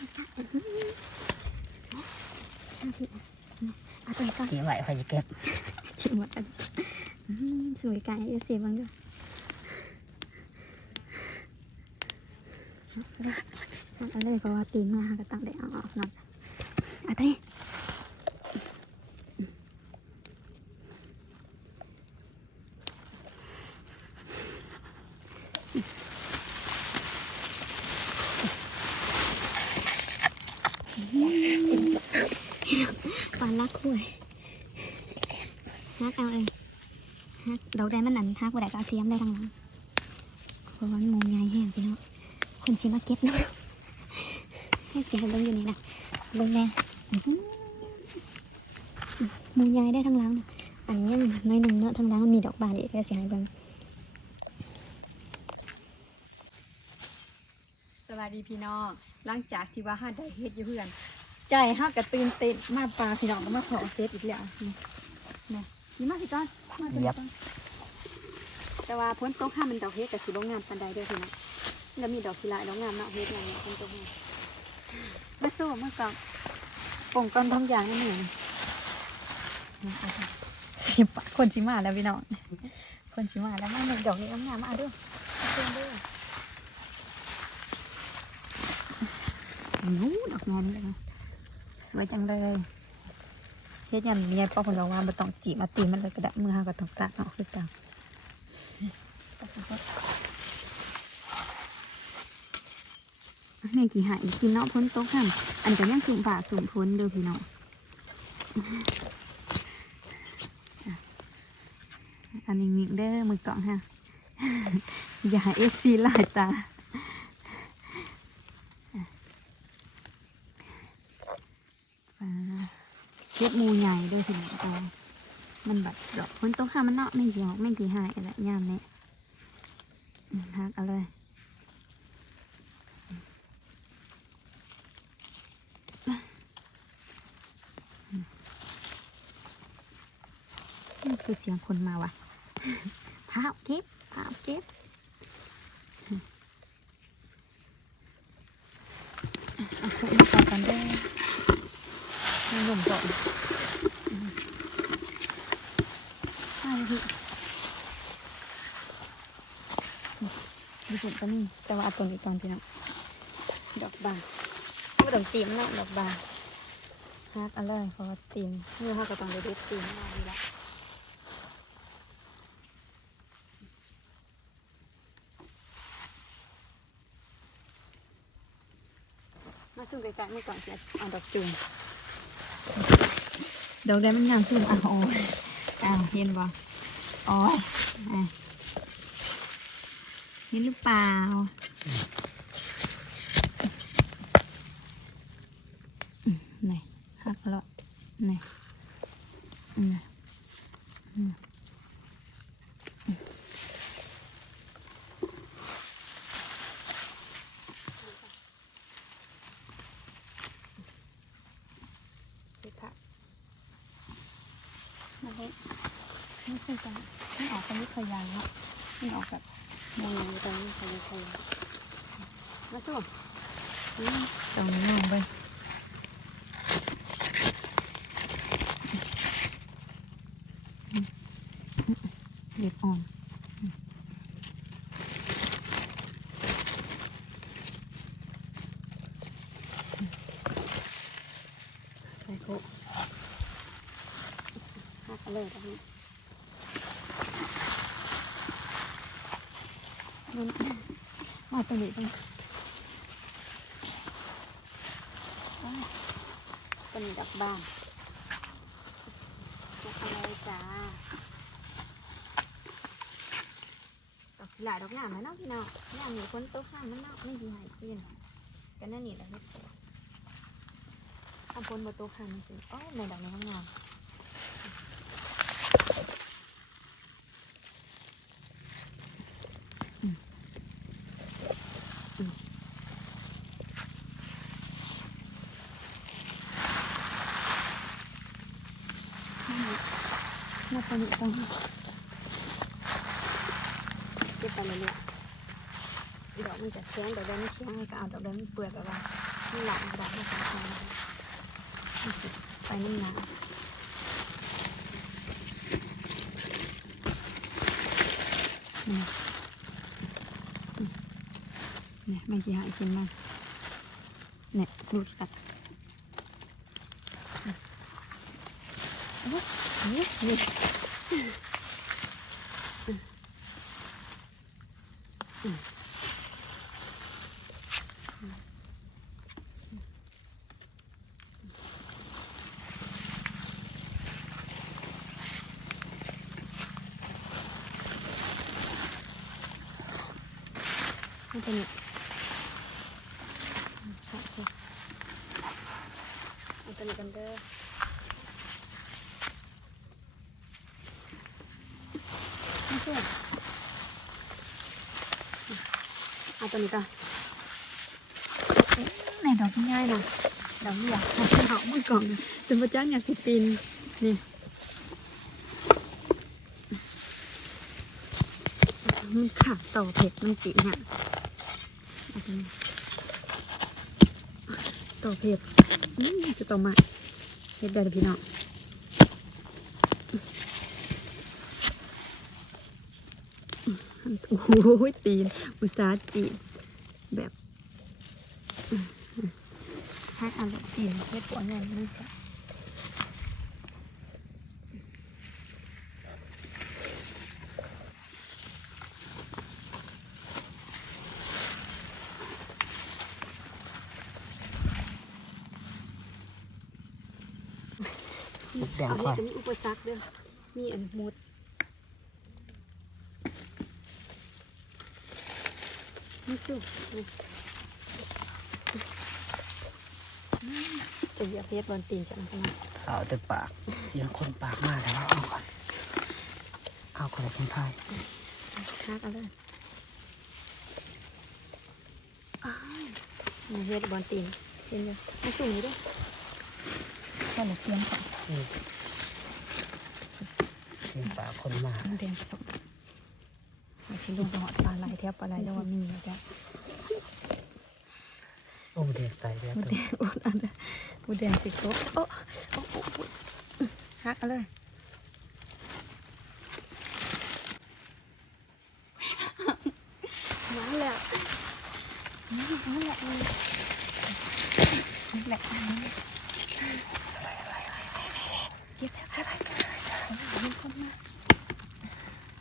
เอาตัวนี้ก่อนเก็บไว้คอยจะเก็บชิมหมดอันอืมสวยกายเอฟซีบ้างด้วยเอาเลยเพราะว่าตีนมาก็ต้องได้เอาออกเนาะเอาตัวนี้ ปลาลักคุยฮักเอาเองฮักเราได้มันนั่นฮักบ่ได้ก็เอาเสียมได้ทั้งนั้นเพราะว่ามันมุมใหญ่แห้งพี่น้องคนสิมาเก็บเนาะให้เสียงเบิ่งอยู่นี่นะเบิ่งแน่มุมใหญ่ได้ทั้งหลังอันนี้ยังน้อยหนึ่งเนาะทั้งหลังมันมีดอกบานอีกแค่เสียงให้เบิ่ง สวัส ดีพี่น้องหลังจากที่ว่าห้าได้เฮ็ดอยู่เพื่อน ใจห้ากระตื่นเต้นมาปลาพี่น้องก็มาขอเซตอีกแล้วนี่นะนี่มาพี่ต้อนมาพี่ต้อนแต่ว่าพ้นตกห้ามันดอกเฮ็ดกับสีบงงามปันใดเด้วยพี่น้องแล้วมีดอกกีฬาดอกงามเนาะเฮ็ดอย่างเงี้ยพ้นตกห้ามาสู้เมื่อก่อนป่งก้อนทำอย่างนั่นเองสิปะคนชิมาแล้วพี่น้องคนชิมาแล้วมาหนึ่งดอกนี้งามๆมาเอาด้วยเอาเพิ่มด้วย นู้ดอกงานเลยสวยจังเลยเฮ็ดยันเมียป้าคนเราว่าบ่ต้องจีมาตีมันเลยกระดะมือหาก็ต้องตัดเนาะคือกันนี่กี่หายกินเนาะพ้นโต๊ะค่ะอันก็ยังสูงฝ่าสูงพ้นเด้อพี่น้องอันนี้มิงเด้อมือกล่องฮะอย่าเอซีลายตา ปลาเก็บมูใหญ่ด้วยสิปลามันแบบดอกมันต้องข้ามันเนาะไม่กี่หอกไม่กี่หายอะไรยามเนี่ยหักเอาเลยนี่คือเสียงคนมาวะพาเก็บพาเก็บเอาคุยมาต่อกันได้ ห้หนุ่มก่อนใช่พี่ดูจุดตัวนี้แต่ว่าเอาตัวนี้ก่อนพี่น้องดอกบานเอาไปดอกจีมเนาะดอกบานฮักอะไรเพราะว่าตีนเมื่อฮักก็ต้องได้เด็ดตีนมาดีละมาสู้ไกลๆเมื่อก่อนจะเอาดอกจูงเดี๋ยวได้มันงามสุดอะโอ้ยอะเห็นบ่อ๋อเห็นหรือเปล่าอืมไหนหักแล้วไหนอืมอืมไปค่ะ มาเฮ็ด นี่คือจะไม่ออกเป็นวิทยาเนาะไม่ออกแบบมองอยู่ตรงนี้เป็นวิทยามาสู้ตรงนี้ลงไปเด็ดอ่อนใส่คุกหักเลยตรงนี้ มันเอาตัวนี้ไปเป็นดอกบ้านจะอะไรจ้าดอกหลายดอกงามไหมเนาะพี่น้องงามมีคนโต๊ะข้างมันเนาะไม่ดีหายเปลี่ยนกันนั่นนี่แหละเฮ็ดตัวเอาคนบนโต๊ะข้างมันสิโอ้ยในดอกนี้ข้างนอกม ตัวนี้ต้องเก็บไปเรื่อยๆดอกมันจะแข็งดอกแดงไม่แข็งก็เอาดอกแดงเปื่อยไปว่าหลังดาษให้สำคัญไปนี่นะนี่ไม่กี่หายกินมั้งเนี่ยดูดกัดโอ้ยนี่มัน จะนี่เอาตัวนี้กันเด้อไม่เชื่อเอาตัวนี้ก่อนในดอกง่ายนะดอกเหลี่ยมเอาไปเหามือกล่องนะจนพระเจ้าอยากสิปีนนี่มันขาดต่อเผ็ดมันจีเนี่ย ต่อเผ็ดจะต่อมาเห็ดแบบพี่น้องโอ้ยตีนอุตสาหจีบแบบให้อารมณ์ตีนเฮ็ดปวดเงินไม่ใช่ แดงเอาค่เนี่อยยจะมีอุปสรรคด้วยมีอันมุดไม่สู้นี่จะเหยียบเพชรบนตีนจะทำไมเอาแต่ปาก เสียงคนปากมากแล้วเอาก่อนเอาคนละชิ้นไทยคักเอาเลยอ้ายนี่เพชรบนตีนเห็นเลยไม่สู้นี่ด้วยก็เลยเสียงก่อนเสียงปาคนมากมันแดงสดมาชิลงไปหอดปลาไหลแทบปลาไหลแล้วว่ามีนะจ๊ะโอ้เด็กไปแล้วหมูตัวแดงอดอันเด้อหมูแดงสิครบโอ้โอ้โอ้โอ้ฮักเลยมาแล้วมาแล้วนี่แหละเก็บไปไปไป คนมา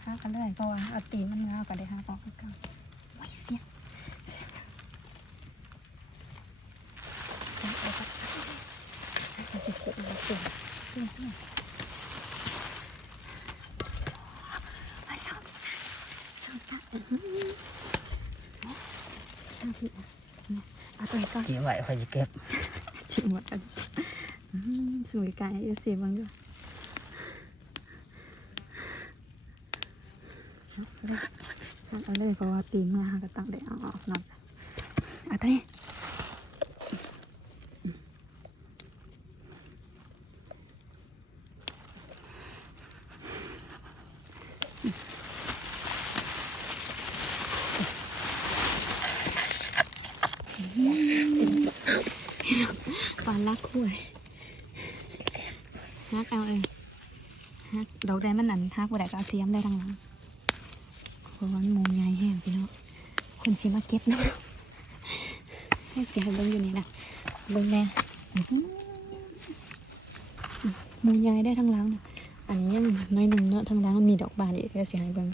ฮักกันเลยเพราะว่าเอาตีนมันเงาก็ได้ฮักออกกันไว้เสียงเสียงสิเจ็ดเลยสุ่มสุ่มสุ่มมาสุ่มสุ่มนะเอาตัวก่อนที่ไหวคอยจะเก็บชิมหมดกันสวยกายเอฟซีบ้างด้วย เอาเลยเพราะว่าตีนมาก็ตั้งได้เอาออกนอนเอาตัวนี้ปลาลักคุ้ยฮักเอาเองฮักดอกแดงมันนั่นฮักบ่ได้ก็เอาเสียมได้ทั้งนั้น เพราะว่ามุมใหญ่แห้งพี่น้องคนสิมาเก็บเนาะให้เสียงเบิ่งอยู่นี่นะเบิ่งแน่มุมใหญ่ได้ทั้งหลังนะอันนี้ยังน้อยหนึ่งเนาะทั้งหลังมันมีดอกบานอีกก็เสียงให้เบิ่ง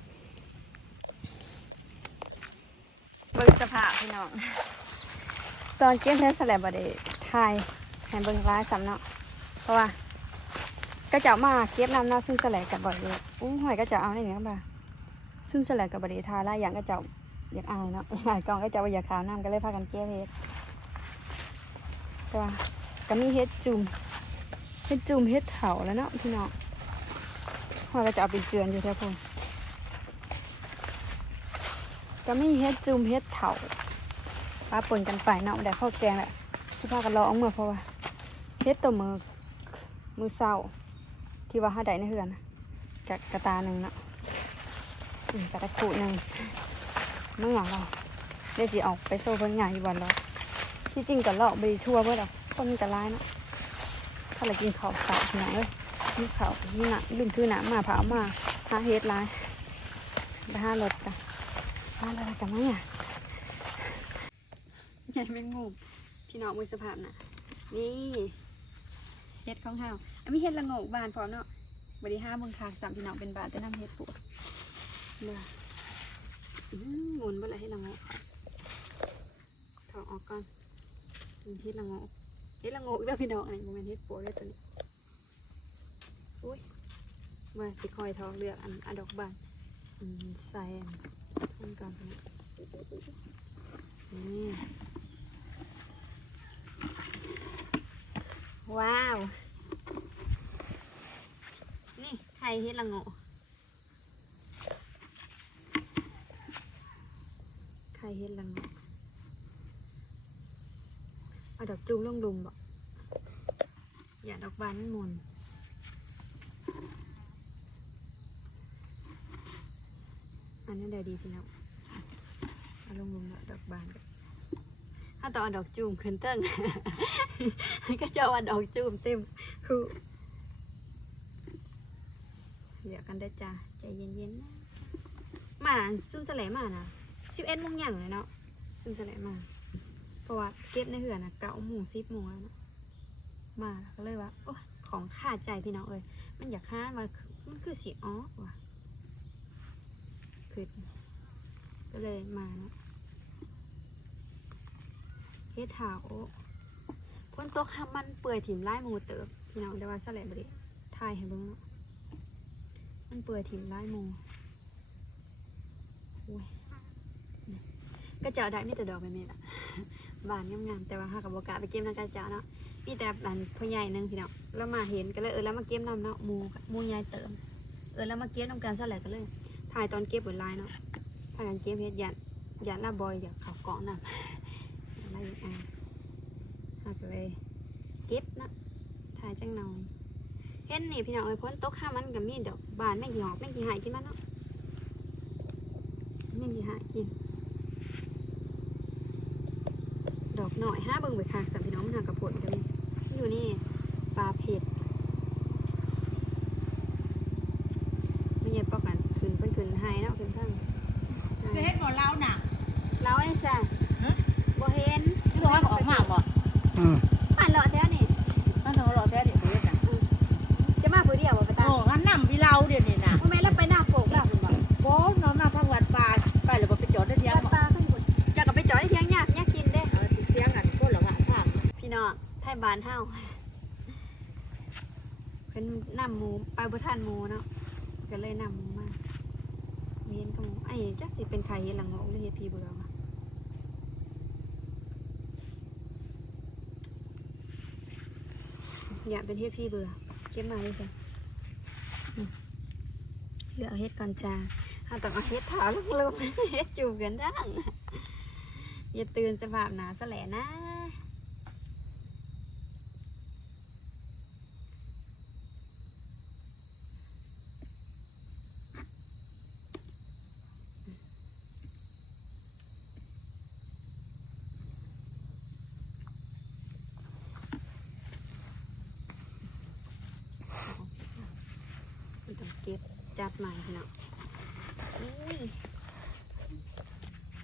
เบิ่งสภาพพี่น้องตอนเก็บได้วสลับบไดถ่ายให้เบิ่งร้ายสำเนาะเพราะว่าก็จะเอามาเก็บน้ำเนาะซึ่งสลับกับบ่อยเลยอู้หอยก็จะเอาในนี้บ่า ซึ่งสลับกับบไดทายหลาอย่างก็จะอยากอายเนาะหลายกองก็จะว่าอยากขาวน้ำก็เลยพากันเก็บเฮ็ดแต่ว่าก็มีเฮ็ดจุ่มเฮ็ดจุ่มเฮ็ดเถาแล้วเนาะพี่น้องหอยก็จะเอาไปเจือนอยู่แถวพงก็มีเฮ็ดจุ่มเฮ็ดเถาปลาปนกันไปเนาะแต่ข้าวแกงแหละที่พากันรอเอาเมื่อเพราะว่าเฮ็ดตัวมือมือเศร้าที่ว่าห้าใดในเฮือนกะกระตาหนึ่งเนาะ กระตะขูหนึ่งเมื่อเราได้สิออกไปโซ่เพิ่นใหญ่อยู่วันแล้วที่จริงก็เลาะไปทั่วเพื่อหรอกคนมันก็ร้ายเนาะถ้าเรากินข้าวสารหน่อยเอ้ยนี่ข้าวนี่หนักลืมคือหนามาเผามาหาเฮ็ดร้ายไปหารถจ้ะหารถกันไหมอะใหญ่แมงมุมพี่น้องมือสภาพน่ะ นี่เฮ็ดของเฮาอันนี้เฮ็ดละโงกบานพร้อมเนาะบริห้าเมืองคางสามพี่น้องเป็นบานแต่น้ำเฮ็ดปวด นาะอื้อหมุนเมื่อไรให้ละโงกถอดออกก่อนเฮ็ดละโงกเฮ็ดละโงกเด้อพี่น้องอันนี้โมเมนเฮ็ดปวดเลยตัวนี้อุ้ยมาสิคอยทองเลือกอันอดอกบานใส่อันอันก่อนนะนี่ว้าว นี่ไข่เฮ็ดละโงก ไข่เฮ็ดละโงเอาดอกจูงลงดุมบ่อย่าดอกบานมันมุนอันนั้นได้ดีพี่น้องเอาลงดุมดอกบานถ้าต่องเอาดอกจูมขึ้นเติ้งก็จะเอาดอกจูมเต็มคือเดี๋ยวกันได้จ้าใจเย็นๆนะมาซุ่มแสลมานะ สิบเอ็ดโมงอย่างเลยเนาะซุ่มแสลมาเพราะว่าเก็บในเหือนะเก้าโมงสิบโมงแล้วเนาะมาก็เลยว่าโอ้ของขาดใจพี่น้องเอ้ยมันอยากห้ามามันคือสีออว่ะคือก็เลยมาเนาะเฮ็ดถาโอ้ฝนตกห้ามมันเปื่อยถิ่มไล่หมูเติบพี่น้องแต่ว่าสลัดบริทายให้เบิ่งเนาะมันเปื่อยถิ่มไล่หมูโอ้ย กระเจ้าได้มีแต่ดอกแบบนี้ล่ะบานงามๆแต่ว่าห้ากับโบกล้าไปเก็บนำกระเจ้าเนาะมีแต่อันพ่อใหญ่หนึงพี่เน้องแล้วมาเห็นก็เลยเออแล้วมาเก็บน้ำเนาะมูมูใหญ่เติม เออแล้วมาเก็บน้ำกันสลัดก็เลยถ่ายตอนเก็บบนลายเนาะถ่ายกันเก็บเฮ็ดยันยันลาบอยอยากเขาเกาะนำอะไรอะหักเลยเก็บนะถ่ายจังหน่อยเห็นนี่พี่น้องเอ้ยพ้นตกข้ามันกับมีดอกบานไม่กี่หอกไม่กี่หายกินมันเนาะไม่กี่หายกิน ดอก หน่อยห้าเบิ่งไปค่ะสามพี่น้องมันหากระปวดกันอยู่นี่ บานเฮาเป็นนำหมูไปบ่ทันหมูเนาะก็เลยนำหมูมาเห็นกับหมูไอ้จักสิเป็นไข่เห็นหลังงอกหรือเฮ็ดพีเบื่อวะอยากเป็นเฮ็ดพี่เบื่อเก็บมาเลยสิเหลือเอาเฮ็ดก่อนจ้าถ้าต้องเอาเฮ็ดเท้าลงลงๆเฮ็ดจูบกันดังอย่าตื่นสภาพหนาซะแหละนะ ไม่ต้องเก็ บจัดใหม่พี่น้องอุ้ย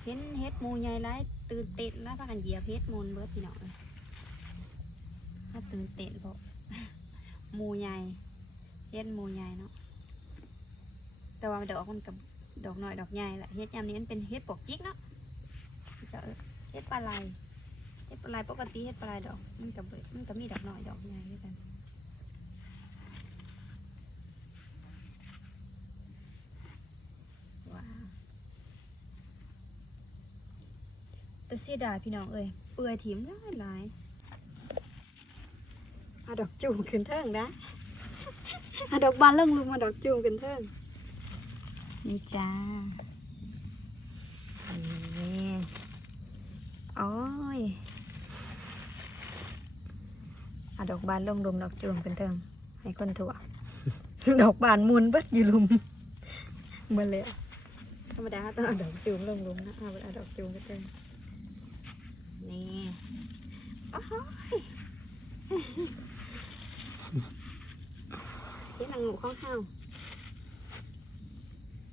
เห็นเฮ็ดมูใหญ่ไรตื่นเต้นแล้วพากันเหยียบเฮ็ดมูลเบิดพี่น้องเลยถ้าตื่นเต้นบอกมูใหญ่เฮ็ดมูใหญ่เนาะแต่ว่าดอกมันกับดอกหน้อยดอกใหญ่แหละเฮ็ดยามนี้มันเป็นเฮ็ดปกจิกเนาะจะเฮ็ดปลาไหลเฮ็ดปลาไหลปกติเฮ็ดปลาไหลดอกมันกับมันก็มีดอกหน้อยดอกใหญ่ด้วยกัน ว้าว แต่เสียดายพี่น้องเอ้ยเปื่อยถิ่มหลายหลายเอาดอกจูมขึ้นเทิงนะเอาดอกบานเริ่มลงมาดอกจูมขึ้นเทิงนี่จ้าโอ้ยเอาดอกบานลงลงดอกจูมขึ้นเทิงให้คนถั่วดอกบานมุนเบิดอยู่ลุมหมาเลยธรรมดาต้องเอาดอกจูมลงลุมนะเอาดอกจูมก็เต็ม นี่โอ้ยเฮ็ดนางหมูข้องเฮา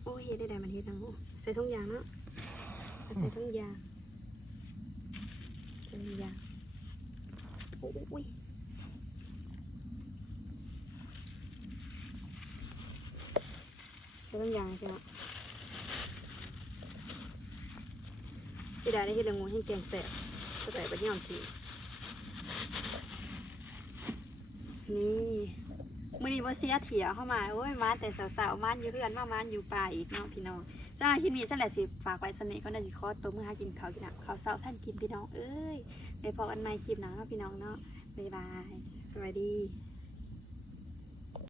โอ้ยได้ได้มันเฮ็ดนางหมูใส่ทุกอย่างเนาะใส่ทุกอย่างใส่ทุกอย่างโอ้ยใส่ทุกอย่างใช่ไหมที่ได้ได้เฮ็ดนางหมูให้แกงแซ่บ ก็ใส่ใบยอมทีนี่มื่อนี้ว่าเสียเถียเข้ามาโอ้ยมาแต่สาวๆมานอยู่เรือนมามานอยู่ป่าอีกเนาะพี่น้องจ้าที่นี่ฉันแหละสิฝากไว้สนิทก็ได้สิคอตัวมือหากินเขากินอะเขาวเช้าท่านกินพี่น้องเอ้ยในพอกันใหม่คลิปหนังเนาะพี่น้องเนาะบ๊ายบายสวัสดี